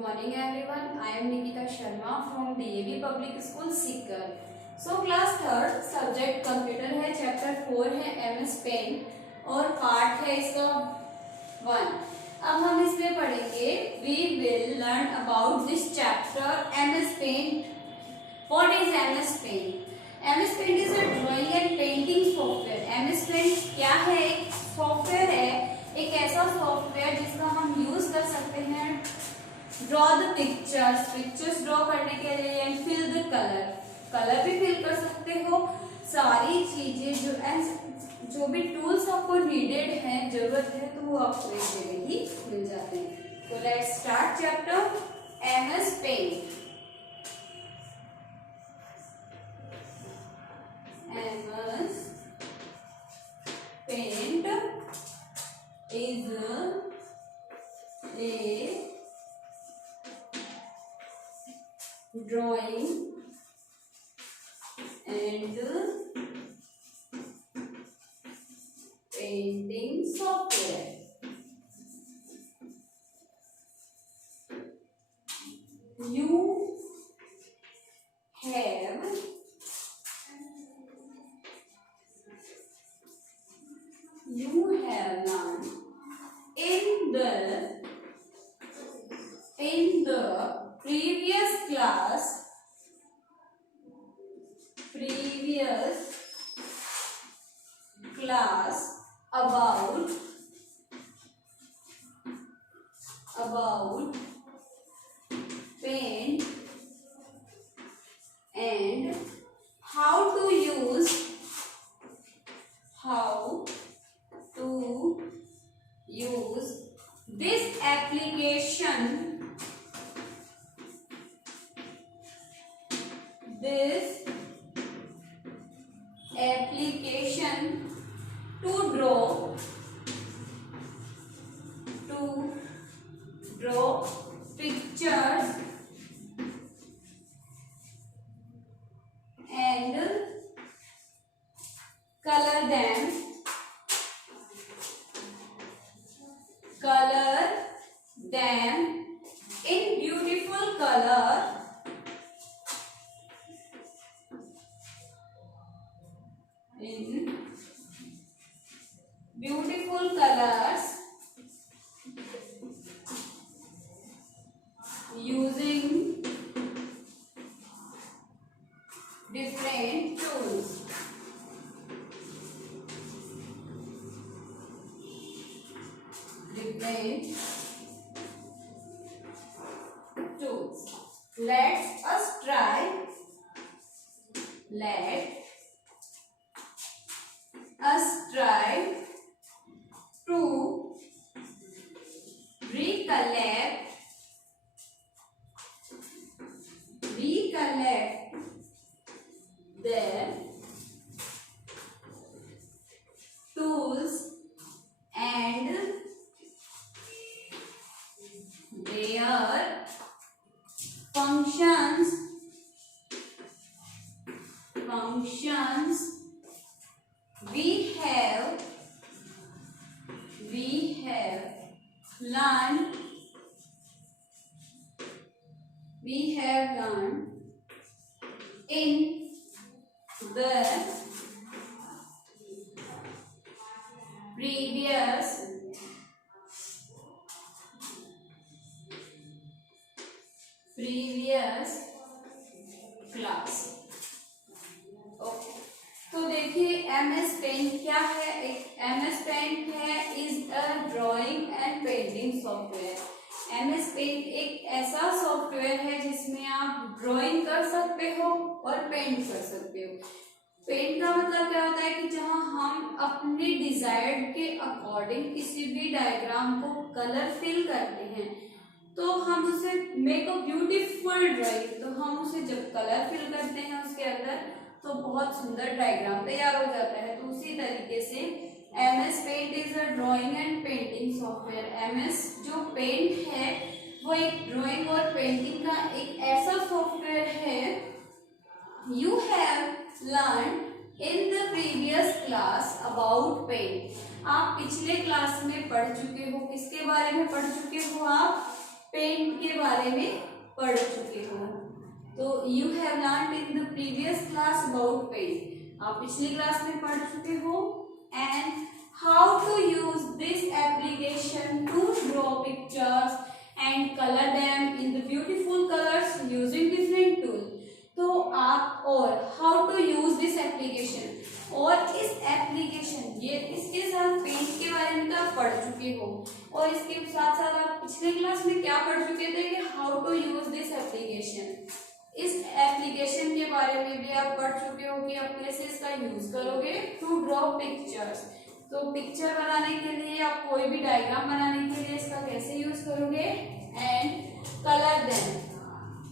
morning everyone. I am Nikita Sharma from DAV Public School Sikar. So class third subject computer है, चैप्टर 4 है MS paint और पार्ट है इसका 1। अब हम इसमें पढ़ेंगे We will learn about this chapter MS Paint. What is MS Paint? MS Paint is a drawing and painting software. MS Paint क्या है? एक सॉफ्टवेयर है, एक ऐसा सॉफ्टवेयर जिसका हम यूज कर सकते हैं ड्रॉ द पिक्चर्स ड्रॉ करने के लिए एंड फिल द कलर भी फिल कर सकते हो। सारी चीजें जो भी टूल्स आपको नीडेड है, जरूरत है, तो वो आपको एक जगह ही मिल जाते हैं। तो let's start chapter MS paint. MS paint is a drawing and painting software. You have learned in the previous class about paint and how to use this application to draw pictures and color them in beautiful colors using different tools. Let us try to recollect the tools and their functions we have learned in the previous class. Okay, तो देखिए MS paint क्या है। एक MS paint है is a drawing and painting software. MS paint एक ऐसा software है जिसमें आप ड्राइंग कर सकते हो और पेंट कर सकते हो। पेंट का मतलब क्या होता है कि जहां हम अपने डिजायर्ड के अकॉर्डिंग किसी भी डायग्राम को कलर फिल करते हैं, तो हम उसे मेक अ ब्यूटीफुल ड्राइंग, तो हम उसे जब कलर फिल करते हैं उसके अंदर, तो बहुत सुंदर डायग्राम तैयार हो जाता है। तो उसी तरीके से MS paint is a drawing and painting software. MS जो पेंट है वो एक ड्राइंग और पेंटिंग का एक ऐसा सॉफ्टवेयर है। You have learn in the previous class about paint. आप पिछले क्लास में पढ़ चुके हो, किसके बारे में पढ़ चुके हो आप? पेंट के बारे में पढ़ चुके हो। तो you have learn in the previous class about paint, आप पिछली क्लास में पढ़ चुके हो। And how to use this application to draw pictures and colour them in the beautiful colours using different tool. तो आप और how to use this application, और इस एप्लीकेशन ये इसके साथ पेंट के बारे में तो आप पढ़ चुके हो, और इसके साथ साथ आप पिछले क्लास में क्या पढ़ चुके थे कि how to use this application. इस एप्लीकेशन के बारे में भी आप पढ़ चुके हो कि आप कैसे इसका यूज करोगे टू ड्रॉ पिक्चर्स। तो पिक्चर बनाने के लिए, आप कोई भी डायग्राम बनाने के लिए इसका कैसे यूज करोगे। And colour them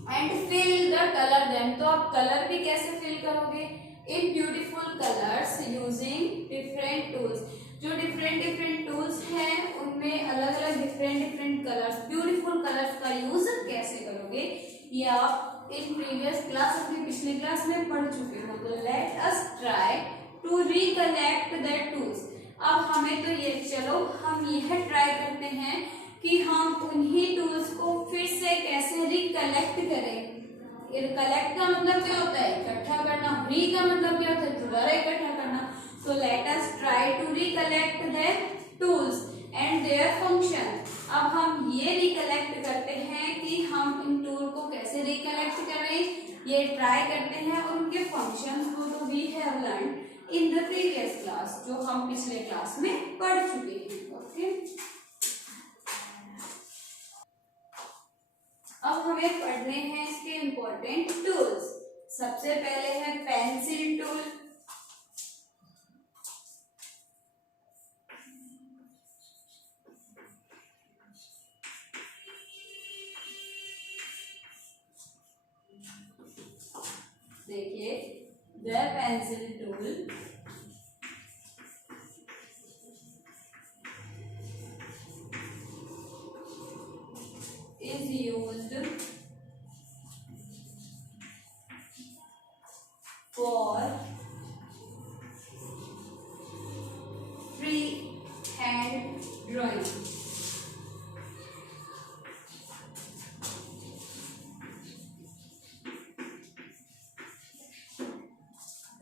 and fill the colour them, तो आप कलर भी कैसे फिल करोगे in beautiful colours using different tools. जो डिफरेंट टूल्स हैं उनमें अलग अलग डिफरेंट कलर्स, ब्यूटीफुल कलर्स का यूज कैसे करोगे, ये आप इन प्रीवियस क्लास, अपनी पिछली क्लास में पढ़ चुके हो। तो let us try to recollect that tools. अब हमें तो ये, चलो हम यह ट्राई करते हैं कि हम उन्हीं टूल्स को फिर से कैसे रिकलेक्ट करें। कलेक्ट का मतलब क्या होता है, इकट्ठा करना। री का मतलब क्या होता है, दोबारा इकट्ठा करना। तो let us try to recollect the tools and their function. अब हम ये रिकलेक्ट करते हैं कि हम इन टूल को कैसे रिकलेक्ट करें, ये ट्राई करते हैं, और उनके फंक्शंस को तो we have learn in the previous class, जो हम पिछले क्लास में पढ़ चुके हैं। ओके, अब हमें पढ़ने हैं इसके इंपॉर्टेंट टूल्स। सबसे पहले है पेंसिल टूल। देखिए, the pencil tool is used for free hand drawing.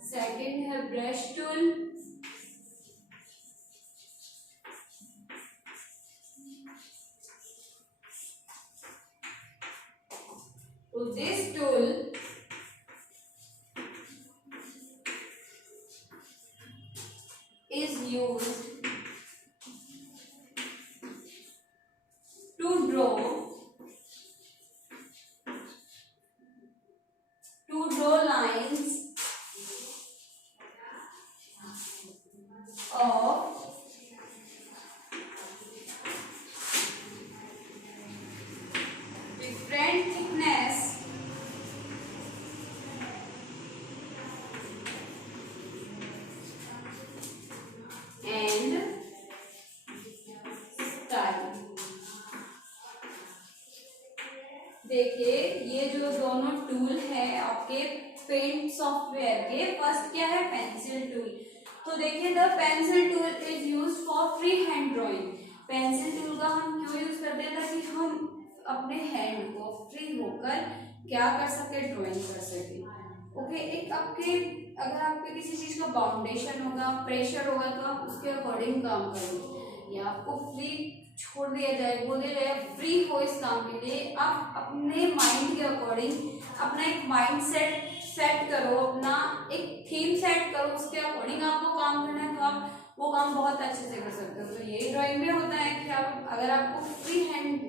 Second है brush tool. So this tool is used to draw lines of different thickness and style। देखिए, ये जो दोनों टूल है आपके पेंट सॉफ्टवेयर के, फर्स्ट क्या है, पेंसिल टूल। तो देखिए, the pencil tool is used for free hand drawing. Pencil tool का हम क्यों यूज करते हैं, ताकि हम अपने हैंड को फ्री होकर क्या कर सके, ड्राइंग कर सके। ओके, एक आपके, अगर आपके किसी चीज का बाउंडेशन होगा, प्रेशर होगा, तो आप उसके अकॉर्डिंग काम करोगे। या आपको फ्री छोड़ दिया जाए, बोल दिया जाए फ्री हो इस काम के लिए, आप अपने माइंड के अकॉर्डिंग अपना एक माइंड सेट करो, अपना एक थीम सेट करो, उसके अकॉर्डिंग आपको काम करना है, तो आप वो काम बहुत अच्छे से कर सकते हो। तो यही ड्राइंग में होता है कि आप, अगर आपको फ्री हैंड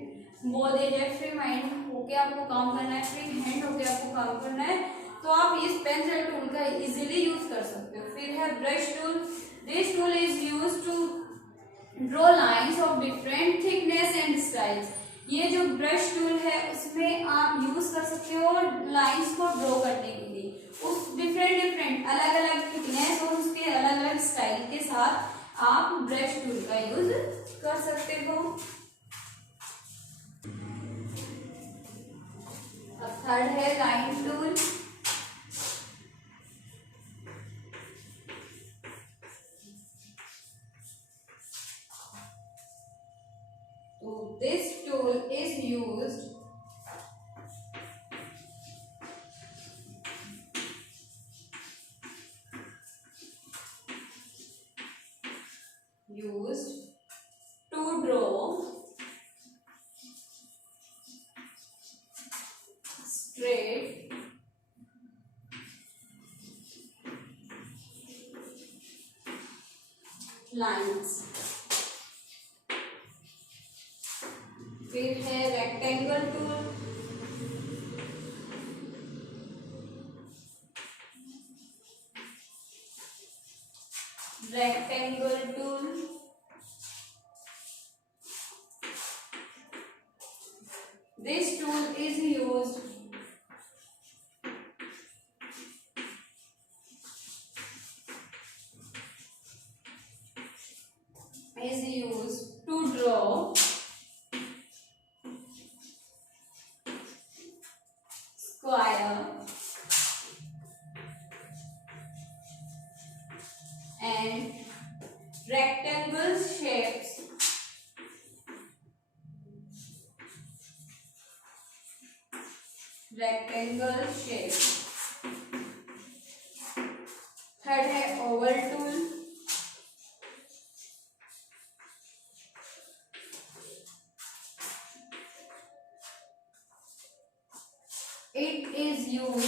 बोल दिया जाए, फ्री माइंड होके आपको काम करना है, फ्री हैंड होके आपको काम करना है, तो आप इस पेंसिल टूल का इजीली यूज कर सकते हो। फिर है brush tool. This tool is used to draw lines of different thickness and styles. ये जो ब्रश टूल है उसमें आप यूज कर सकते हो लाइंस को ड्रॉ करने के लिए, उस डिफरेंट अलग अलग थिकनेस और उसके अलग अलग स्टाइल के साथ आप ब्रश टूल का यूज कर सकते हो। अब थर्ड है line tool. So this tool is used to draw straight lines. फिर है rectangle tool. Rectangle tool this tool is used to draw square and rectangle shapes third है oval tool. It is used to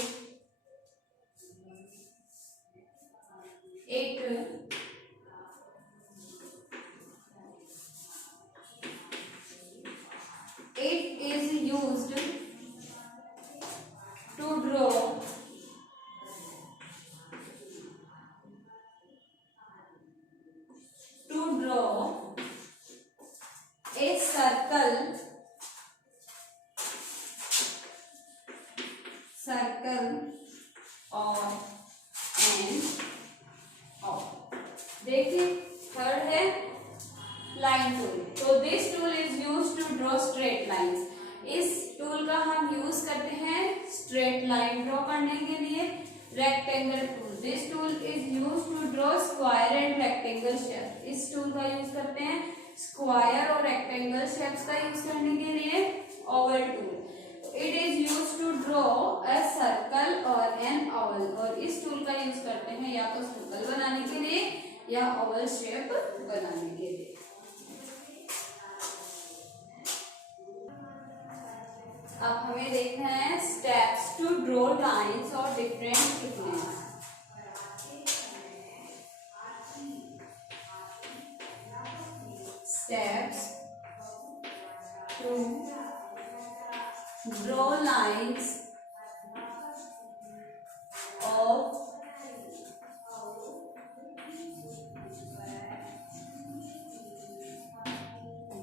draw a circle or an off. देखिए third है line tool. तो this tool is use to draw straight lines. इस tool का हम यूज करते हैं straight line draw करने के लिए. Rectangle tool this tool is use to draw square and rectangle shape. इस टूल का यूज करते हैं स्क्वायर और रेक्टेंगल शेप्स का यूज करने के लिए. Oval tool it is use to draw a circle और एन ओवल. और इस टूल का यूज करते हैं या तो सर्कल बनाने के लिए या ओवल शेप बनाने के लिए. अब हमें देखना है स्टेप्स टू ड्रॉ लाइंस और different thickness. Steps to draw lines of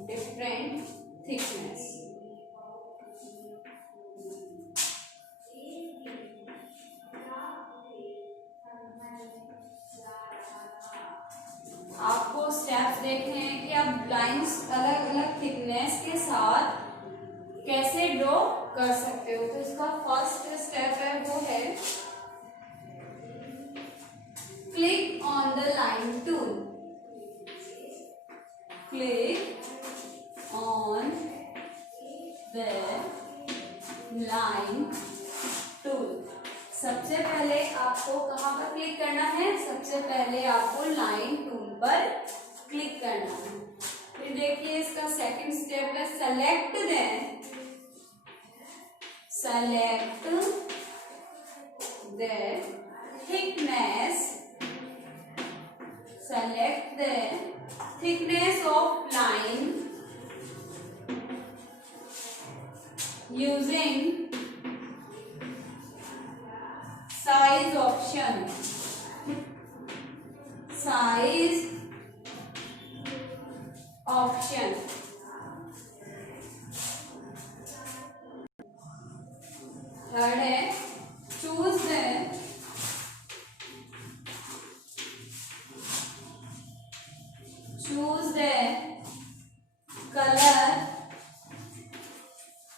different thickness. आपको स्टेप्स देखने हैं कि आप लाइंस अलग अलग थिकनेस के साथ कैसे ड्रॉ कर सकते हो. तो इसका फर्स्ट स्टेप है वो है click on the line tool. Click on the line tool. सबसे पहले आपको कहाँ पर क्लिक करना है? सबसे पहले आपको लाइन टूल पर क्लिक करना है. फिर देखिए इसका सेकंड स्टेप है select the thickness of line using size option. Third है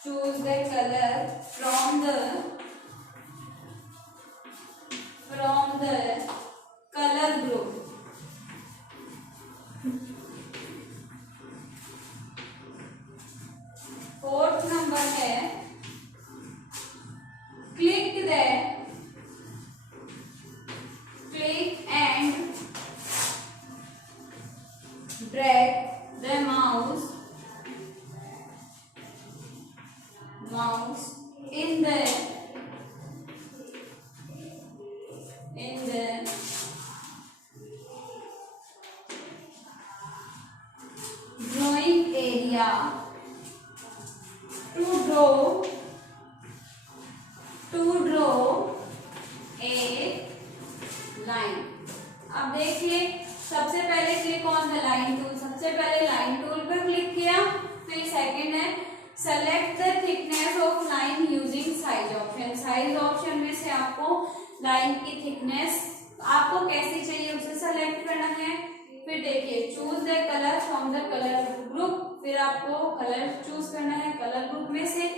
choose the color from the color group. drag the mouse in the drawing area to draw a line. अब देखिए सबसे पहले click on the line tool, सबसे पहले line tool पर क्लिक किया, फिर सेकंड है select the thickness of line using size option. Size option में से आपको लाइन की थिकनेस आपको कैसी चाहिए उसे सेलेक्ट करना है। फिर देखिए choose the colour from the colour group, फिर आपको कलर चूज करना है कलर ग्रुप में से।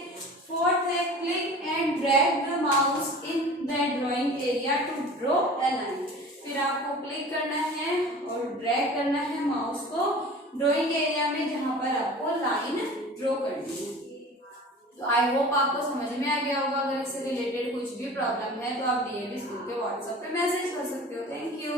फोर्थ है click and drag the mouse in the drawing area to draw a line. फिर आपको क्लिक करना है और ड्रैग करना है माउस को ड्राइंग एरिया में जहां पर आपको लाइन ड्रॉ करनी है। तो आई होप आपको समझ में आ गया होगा। अगर इससे रिलेटेड कुछ भी प्रॉब्लम है तो आप डीएवी स्कूल के व्हाट्सएप पे मैसेज कर सकते हो। Thank you.